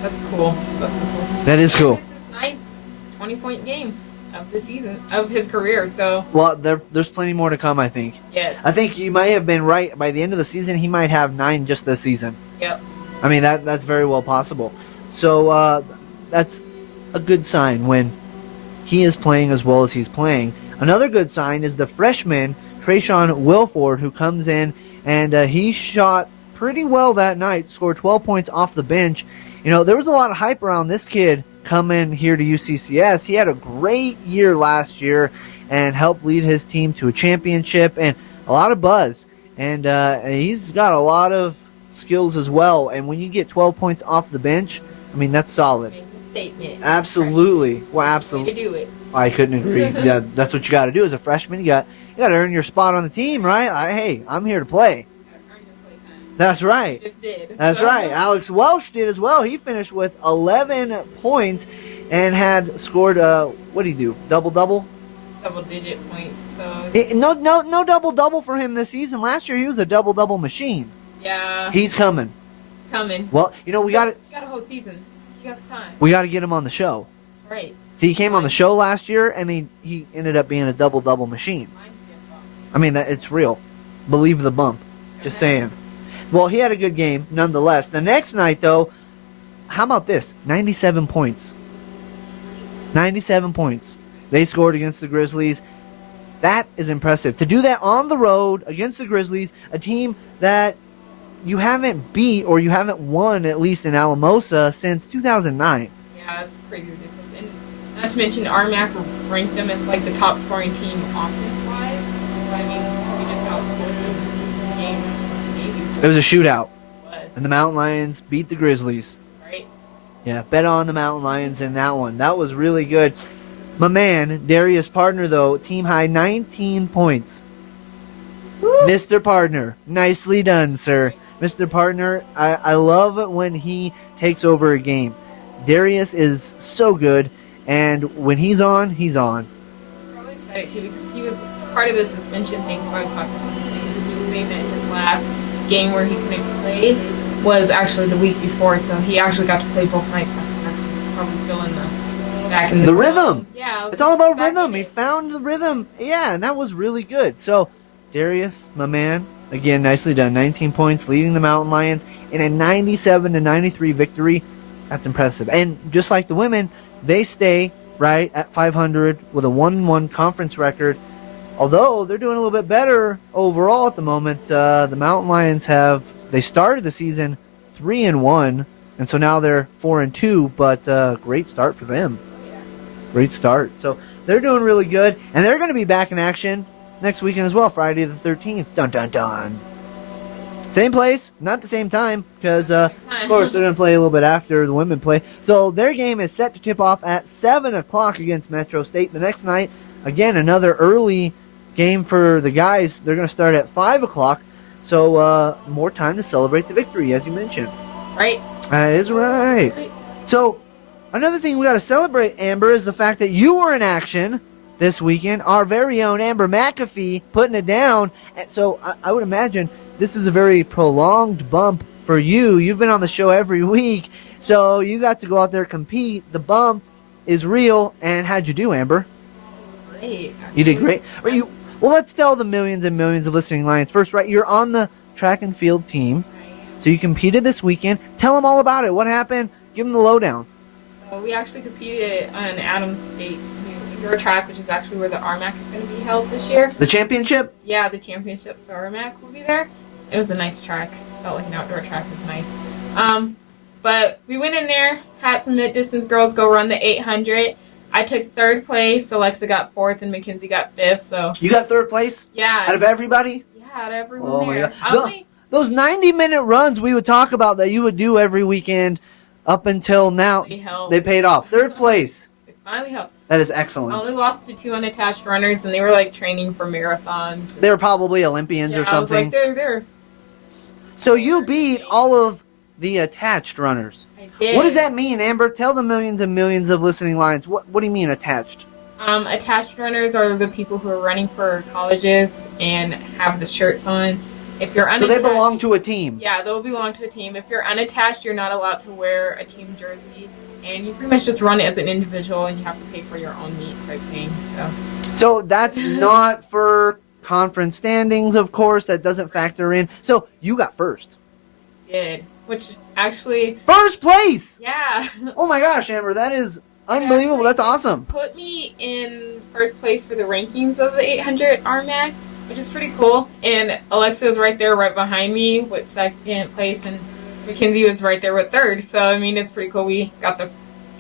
That's cool. That's so cool. That is cool. It's his ninth 20-point game of the season, of his career, so Well, there's plenty more to come, I think. yes. I think you might have been right. By the end of the season, he might have 9 just this season. Yep. I mean, that's very well possible. So that's a good sign when he is playing as well as he's playing. Another good sign is the freshman, Trayshawn Wilford, who comes in, and he shot pretty well that night, scored 12 points off the bench. You know, there was a lot of hype around this kid coming here to UCCS. He had a great year last year and helped lead his team to a championship and a lot of buzz. And he's got a lot of skills as well. And when you get 12 points off the bench, I mean, that's solid. Make a statement. Absolutely. Well, Way absolutely. to do it. I couldn't agree. Yeah, that's what you got to do as a freshman. You got to earn your spot on the team, right? Hey, I'm here to play. Earn your playtime. That's right. Just did. That's So- right. Alex Welsh did as well. He finished with 11 points and had scored, what did he do? Double-double? Double-digit points. So No double-double for him this season. Last year, he was a double-double machine. yeah, He's coming. it's coming. Well, you know, we got Got a whole season. He has time. to get him on the show. That's right. See, he came on the show last year, and he ended up being a double-double machine. Mine's different. I mean, it's real. Believe the bump. Just saying. Well, he had a good game, nonetheless. The next night, though, how about this? 97 points. 97 points. They scored against the Grizzlies. That is impressive. To do that on the road against the Grizzlies, a team that you haven't beat or you haven't won, at least in Alamosa, since 2009. Yeah, it's crazy ridiculous. And not to mention, RMAC ranked them as like the top scoring team offense-wise. I mean, we just outscored them games. It was a shootout. Was. And the Mountain Lions beat the Grizzlies. Right? Yeah, bet on the Mountain Lions in that one. That was really good. My man, Darius Partner, though, team high 19 points. Mr. Partner, nicely done, sir. Mr. Partner, I love it when he takes over a game. Darius is so good, and when he's on, he's on. I'm really excited too because he was part of the suspension thing. So I was talking about him. He was saying that his last game where he couldn't play was actually the week before, so he actually got to play both nights back to back. So he's probably feeling back in the zone. Rhythm. Yeah, It's all about back rhythm. in He it. found the rhythm. Yeah, and that was really good. So, Darius, my man, again, nicely done. 19 points, leading the Mountain Lions in a 97-93 victory. That's impressive. And just like the women, they stay right at 500 with a 1-1 conference record. Although they're doing a little bit better overall at the moment. The Mountain Lions they started the season 3-1, and so now they're 4-2. But great start for them. Great start. So they're doing really good, and they're going to be back in action next weekend as well, Friday the 13th. Dun dun dun. Same place, not the same time, because of course they're going to play a little bit after the women play. So their game is set to tip off at 7 o'clock against Metro State. The next night, again, another early game for the guys. They're going to start at 5 o'clock, so more time to celebrate the victory, as you mentioned. Right? That is right. So, another thing we got to celebrate, Amber, is the fact that you were in action this weekend. Our very own Amber McAfee putting it down. And so I would imagine this is a very prolonged bump for you. You've been on the show every week, so you got to go out there compete. The bump is real. And how'd you do, Amber? Great. You did great. Well, let's tell the millions and millions of listening Lions first, right? You're on the track and field team, so you competed this weekend. Tell them all about it. What happened? Give them the lowdown. So we actually competed on Adams State's new indoor track, which is actually where the RMAC is going to be held this year. The championship? Yeah, the championship for RMAC will be there. It was a nice track. Felt like an outdoor track. It was nice. But we went in there, had some mid-distance girls go run the 800. I took 3rd place. Alexa got 4th, and Mackenzie got 5th. So You got 3rd place? yeah, Out of everybody? yeah, out of everyone Oh, my there. God. Those 90-minute runs we would talk about that you would do every weekend up until now, They helped. they paid off. 3rd place. It finally helped. That is I excellent. only lost to 2 unattached runners, and they were like training for marathons. They were probably Olympians Yeah, or something. I was like, they're. So you beat all of the attached runners. I did. What does that mean, Amber? Tell the millions and millions of listening Lions. What do you mean attached? Attached runners are the people who are running for colleges and have the shirts on. If you're So unattached, they belong to a team. Yeah, they'll belong to a team. If you're unattached, you're not allowed to wear a team jersey, and you pretty much just run it as an individual, and you have to pay for your own meet type thing. So that's not for conference standings, of course. That doesn't factor in. So you got first. Did which actually, First place! yeah, Oh my gosh, Amber, that is unbelievable. That's awesome. put me in first place for the rankings of the 800 RMAC, which is pretty cool. And Alexa is right there, right behind me with 2nd place, and Mackenzie was right there with 3rd. So I mean, it's pretty cool. We got the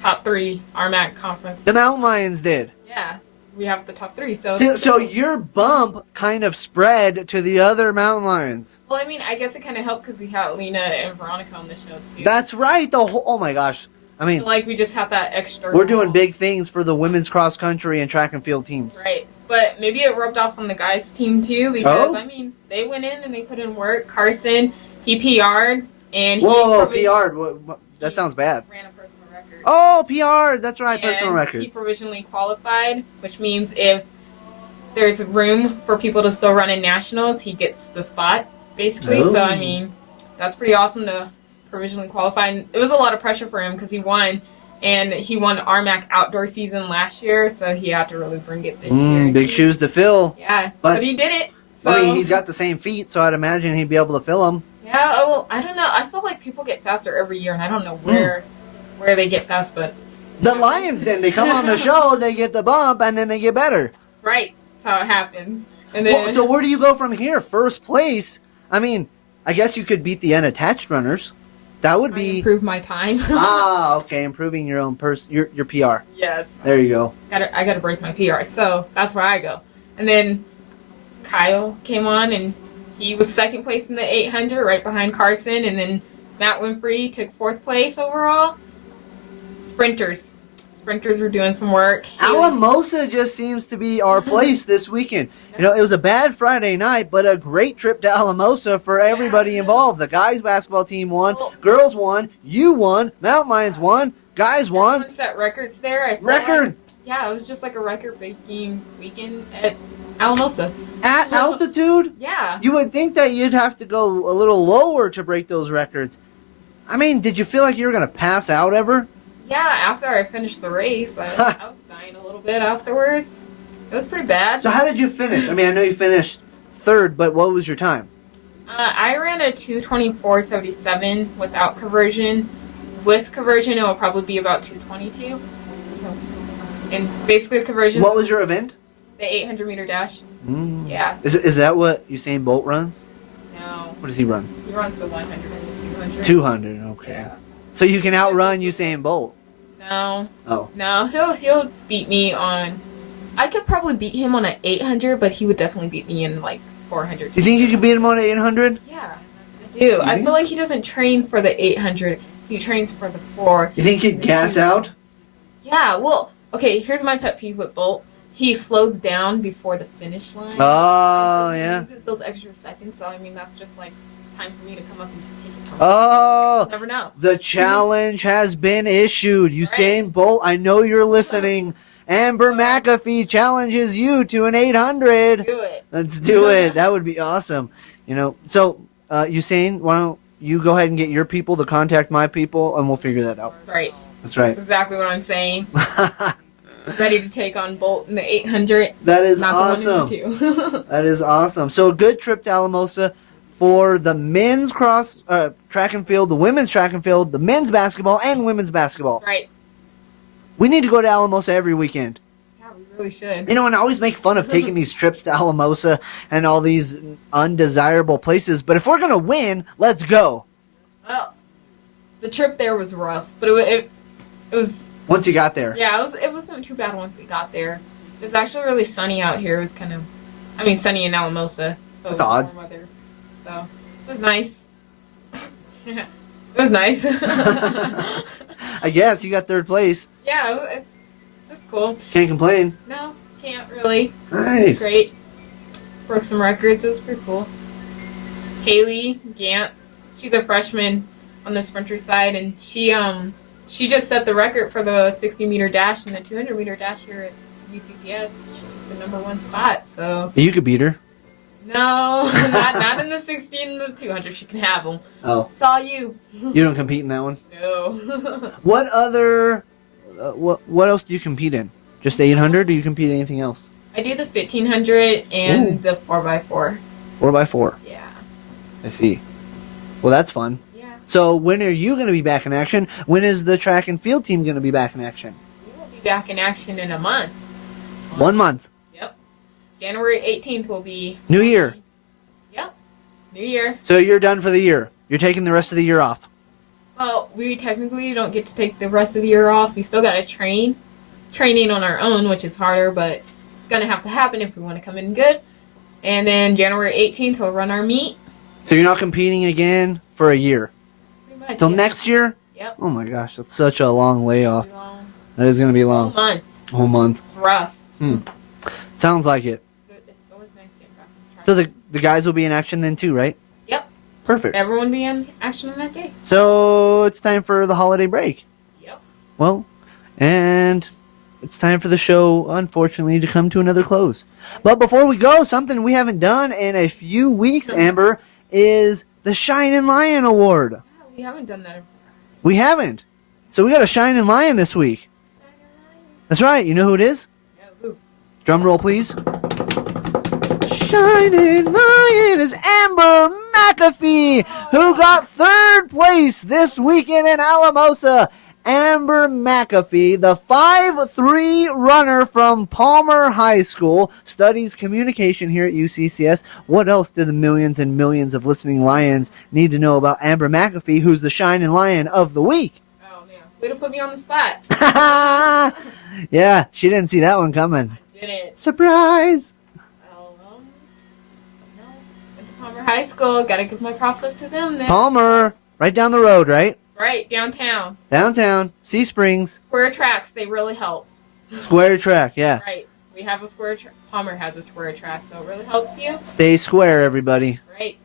top 3 RMAC conference. The Mountain Lions did. Yeah, we have the top 3. So, So your bump kind of spread to the other Mountain Lions. well, I mean, I guess it kind of helped because we had Lena and Veronica on the show too. That's right. Oh my gosh. I mean, like we just have that extra. we're doing big things for the women's cross country and track and field teams. Right, but maybe it rubbed off on the guys' team too because Oh? I mean they went in and they put in work. Carson, he PR'd and Whoa, he PR. That sounds bad. ran a personal record. Oh, PR. That's right. And Personal He record. provisionally qualified, which means if there's room for people to still run in nationals, he gets the spot basically. So I Oh. mean, that's pretty awesome to provisionally qualify. And it was a lot of pressure for him because he won. And he won RMAC outdoor season last year, so he had to really bring it this year. Big shoes to fill. Yeah, But- but he did it. So I mean, he's got the same feet, so I'd imagine he'd be able to fill them. yeah. Oh, well, I don't know. I feel like people get faster every year, and I don't know where they get fast, but The Lions, then they come on the show, they get the bump, and then they get better. right. That's how it happens. And then Well, so where do you go from here? First place. I mean, I guess you could beat the unattached runners. That would I be improve my time. okay. Improving your own your PR. Yes. There you go. I gotta break my PR, so that's where I go. And then Kyle came on, and he was 2nd place in the 800, right behind Carson. And then Matt Winfrey took 4th place overall. Sprinters were doing some work. Alamosa just seems to be our place this weekend. You know, it was a bad Friday night, but a great trip to Alamosa for everybody involved. The guys' basketball team won, girls won, you won, Mountain Lions won, guys won. Everyone set records there. I thought. Record Yeah, it was just like a record-breaking weekend at Alamosa. at altitude. Yeah. You would think that you'd have to go a little lower to break those records. I mean, did you feel like you were going to pass out ever? Yeah, after I finished the race, I was dying a little bit afterwards. It was pretty bad. So how did you finish? I mean, I know you finished 3rd, but what was your time? I ran a 2:24.77 without conversion. With conversion, it will probably be about 2:22. And basically, conversion. What was your event? The 800-meter dash. Mm. Yeah. Is that what Usain Bolt runs? No. What does he run? He runs the 100 and the 200. 200. Okay. Yeah. So you can outrun Usain Bolt. No. Oh. No, he'll beat me on. I could probably beat him on an 800, but he would definitely beat me in like 400. Do you think you could beat him on 800? Yeah, I do. I feel like he doesn't train for the 800. He trains for the 4. You think he'd gas out? Yeah. Well, okay. Here's my pet peeve with Bolt. He slows down before the finish line. Oh, So he yeah. uses those extra seconds. So I mean, that's just like time for me to come up and just take it from him. Oh, You never know. the challenge has been issued. Usain Bolt, I know you're listening. Amber McAfee challenges you to an 800. Do it. Let's do it. That would be awesome. So Usain, why don't you go ahead and get your people to contact my people, and we'll figure that out. That's right. That's right. That's exactly what I'm saying. Ready to take on Bolt in the 800. That is Not awesome. the 1 That is awesome. So a good trip to Alamosa for the men's track and field, the women's track and field, the men's basketball, and women's basketball. That's right. We need to go to Alamosa every weekend. Yeah, we really should. And I always make fun of taking these trips to Alamosa and all these undesirable places. But if we're going to win, let's go. Well, the trip there was rough, but it was. Once you got there. Yeah, it wasn't too bad once we got there. It was actually really sunny out here. It was sunny in Alamosa. So it was odd. warm weather. So it was nice. It was nice. I guess you got third place. Yeah, it was cool. Can't complain. No, can't really. It was Nice. great. Broke some records. It was pretty cool. Haley Gant, she's a freshman on the sprinter side, and she just set the record for the 60-meter dash and the 200-meter dash here at UCCS. She took the number 1 spot. So You could beat her. no, not in the 60 and the 200. She can have them. Oh. Saw you. You don't compete in that one? No. What other... what else do you compete in? Just the 800, or do you compete in anything else? I do the 1500 and Ooh. the 4x4. 4x4. Yeah. I see. Well, that's fun. Yeah. So when are you going to be back in action? When is the track and field team going to be back in action? We will be back in action in a month. 1 month. Yep. January 18th will be... New year. Yep. New year. So you're done for the year. You're taking the rest of the year off. Well, we technically don't get to take the rest of the year off. We still got to training on our own, which is harder, but it's going to have to happen if we want to come in good. And then January 18th, we'll run our meet. So you're not competing again for a year. Pretty much. Till yeah. next year? Yep. Oh my gosh, that's such a long layoff. Long, That is going to be whole long. month. Whole month. It's rough. Sounds like it. But it's always nice getting back on track. So the guys will be in action then too, right? Yep. Perfect. Everyone be in action on that day. So it's time for the holiday break. Yep. Well, and it's time for the show, unfortunately, to come to another close. But before we go, something we haven't done in a few weeks, Amber, is the Shining Lion Award. Yeah, we haven't done that. We haven't. So we got a Shining Lion this week. That's right. You know who it is? Yeah, woo. Drum roll, please. Shining Lion is Amber McAfee, who got third place this weekend in Alamosa. Amber McAfee, the 5'3" runner from Palmer High School, studies communication here at UCCS. What else do the millions and millions of listening Lions need to know about Amber McAfee, who's the Shining Lion of the week? Oh, man. Way to put me on the spot. Yeah, she didn't see that one coming. Didn't. Surprise! Oh, no. Went to Palmer High School. Gotta give my props up to them then. Palmer, right down the road, right? That's right, downtown. Downtown, Sea Springs, Square tracks, they really help. square track, yeah. Right. We have a square track. Palmer has a square track, so it really helps you. Stay square, everybody. Right.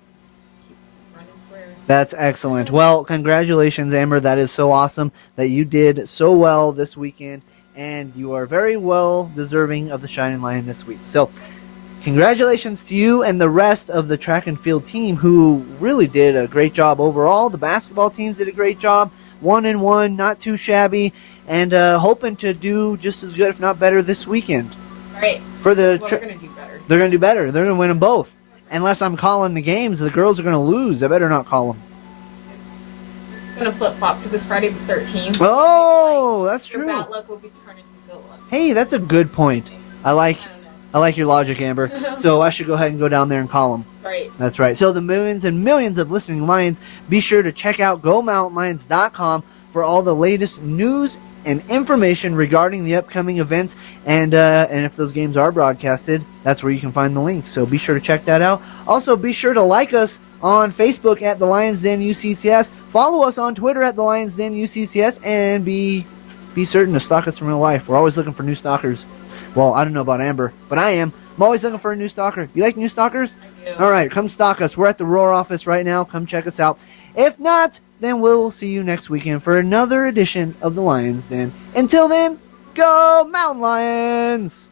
Keep running square. That's excellent. Well, congratulations, Amber. That is so awesome that you did so well this weekend, and you are very well deserving of the Shining Lion this week. So, congratulations to you and the rest of the track and field team, who really did a great job overall. The basketball teams did a great job. 1-1, not too shabby, and hoping to do just as good, if not better, this weekend. Right. For the Well, they're going to do better. they're going to do better. They're going to win them both. Unless I'm calling the games, the girls are going to lose. I better not call them. It's going to flip-flop because it's Friday the 13th. Oh, that's Your true. bad luck will be turning to good luck. Hey, that's a good point. I like I don't know. your logic, Amber. So I should go ahead and go down there and call them. Right. That's right. So the millions and millions of listening Lions, be sure to check out GoMountainLions.com for all the latest news and information regarding the upcoming events. And if those games are broadcasted, that's where you can find the link. So be sure to check that out. Also, be sure to like us on Facebook at the Lions Den UCCS. Follow us on Twitter at the Lions Den UCCS, and be certain to stalk us in real life. We're always looking for new stalkers. Well, I don't know about Amber, but I am. I'm always looking for a new stalker. You like new stalkers? I do. All right, come stalk us. We're at the Roar office right now. Come check us out. If not, then we'll see you next weekend for another edition of the Lions Den. Until then, Go Mountain Lions!